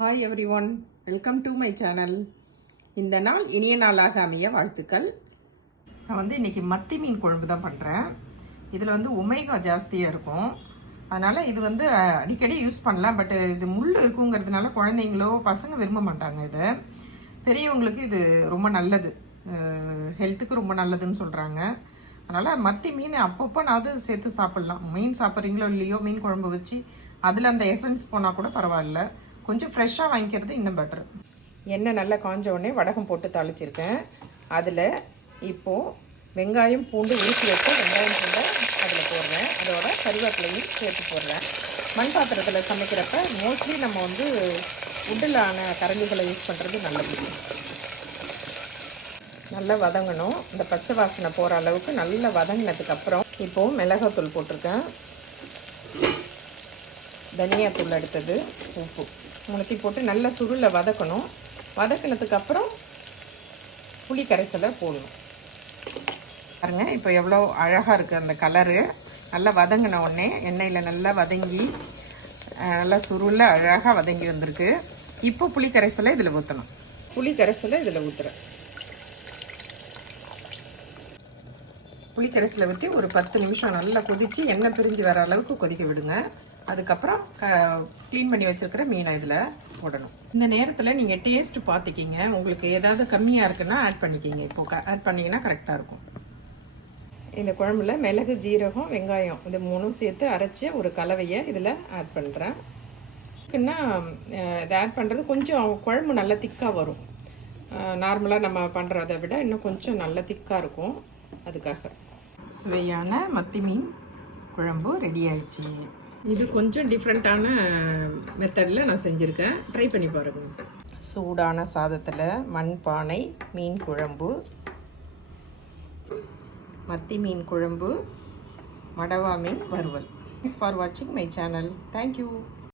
Hi every one, welcome to my channel. இந்த நாள் இனிய நாளாக அமைய வாழ்த்துக்கள். நான் இன்றைக்கி மத்தி மீன் குழம்பு தான் பண்ணுறேன். இதில் ஒமேகா ஜாஸ்தியாக இருக்கும். அதனால் இது அடிக்கடி யூஸ் பண்ணலாம். பட் இது முள் இருக்குங்கிறதுனால குழந்தைங்களோ பசங்க விரும்ப மாட்டாங்க. இது பெரியவங்களுக்கு இது ரொம்ப நல்லது, ஹெல்த்துக்கு ரொம்ப நல்லதுன்னு சொல்கிறாங்க. அதனால் மத்தி மீன் அப்பப்போ நான் அது சேர்த்து சாப்பிட்லாம். மீன் சாப்பிட்றீங்களோ இல்லையோ, மீன் குழம்பு வச்சு அதில் அந்த எசன்ஸ் போனால் கூட பரவாயில்ல, கொஞ்சம் ஃப்ரெஷ்ஷாக வாங்கிக்கிறது இன்னும் பெட்டர். எண்ணெய் நல்லா காஞ்ச உடனே வடகம் போட்டு தாளிச்சிருக்கேன். அதில் இப்போது வெங்காயம் பூண்டு உருக்கி வச்சு வெங்காயம் பூண்டை அதில் போடுறேன். அதோட கருவேப்பிலையும் சேர்த்து போடுறேன். மண் பாத்திரத்தில் சமைக்கிறப்ப மோஸ்ட்லி நம்ம உட்டிலான கரண்டிகளை யூஸ் பண்ணுறது நல்லது. நல்லா வதங்கணும். இந்த பச்சை வாசனை போகிற அளவுக்கு நல்லா வதங்கினதுக்கப்புறம் இப்போது மிளகாத்தூள் போட்டிருக்கேன், தனியாத்தூள் எடுத்தது, உப்பு மூணுத்தையும் போட்டு நல்லா சுருளை வதக்கணும். வதக்கினதுக்கப்புறம் புளி கரைசலை போடணும். பாருங்க, இப்போ எவ்வளோ அழகாக இருக்குது அந்த கலரு. நல்லா வதங்கின உடனே எண்ணெயில் நல்லா வதங்கி நல்லா சுருளை அழகாக வதங்கி வந்திருக்கு. இப்போ புளி கரைசலை இதில் ஊற்றணும். புளி கரைசலை இதில் ஊற்றுறேன். புளி கரைசலை ஊற்றி ஒரு 10 நிமிஷம் நல்லா கொதித்து எண்ணெய் பிரிஞ்சு வர அளவுக்கு கொதிக்க விடுங்க. அதுக்கப்புறம் க்ளீன் பண்ணி வச்சுருக்கிற மீனை இதில் போடணும். இந்த நேரத்தில் நீங்கள் டேஸ்ட் பார்த்துக்கிங்க. உங்களுக்கு ஏதாவது கம்மியாக இருக்குன்னா ஆட் பண்ணிக்கிங்க. இப்போ ஆட் பண்ணிங்கன்னா கரெக்டாக இருக்கும். இந்த குழம்புல மிளகு, ஜீரகம், வெங்காயம் இது மூணும் சேர்த்து அரைச்சி ஒரு கலவையை இதில் ஆட் பண்ணுறேன். இதை ஆட் பண்ணுறது கொஞ்சம் குழம்பு நல்லா திக்காக வரும். நார்மலாக நம்ம பண்ணுறதை விட இன்னும் கொஞ்சம் நல்லா திக்காக இருக்கும். அதுக்காக சுவையான மத்தி மீன் குழம்பு ரெடி ஆயிடுச்சு. இது கொஞ்சம் டிஃப்ரெண்ட்டான மெத்தடில் நான் செஞ்சுருக்கேன். ட்ரை பண்ணி பாருங்கள். சூடான சாதத்தில் மண் பானை மீன் குழம்பு, மத்தி மீன் குழம்பு, மடவா மீன் வறுவல். தேங்க்ஸ் ஃபார் வாட்சிங் மை சேனல். தேங்க்யூ.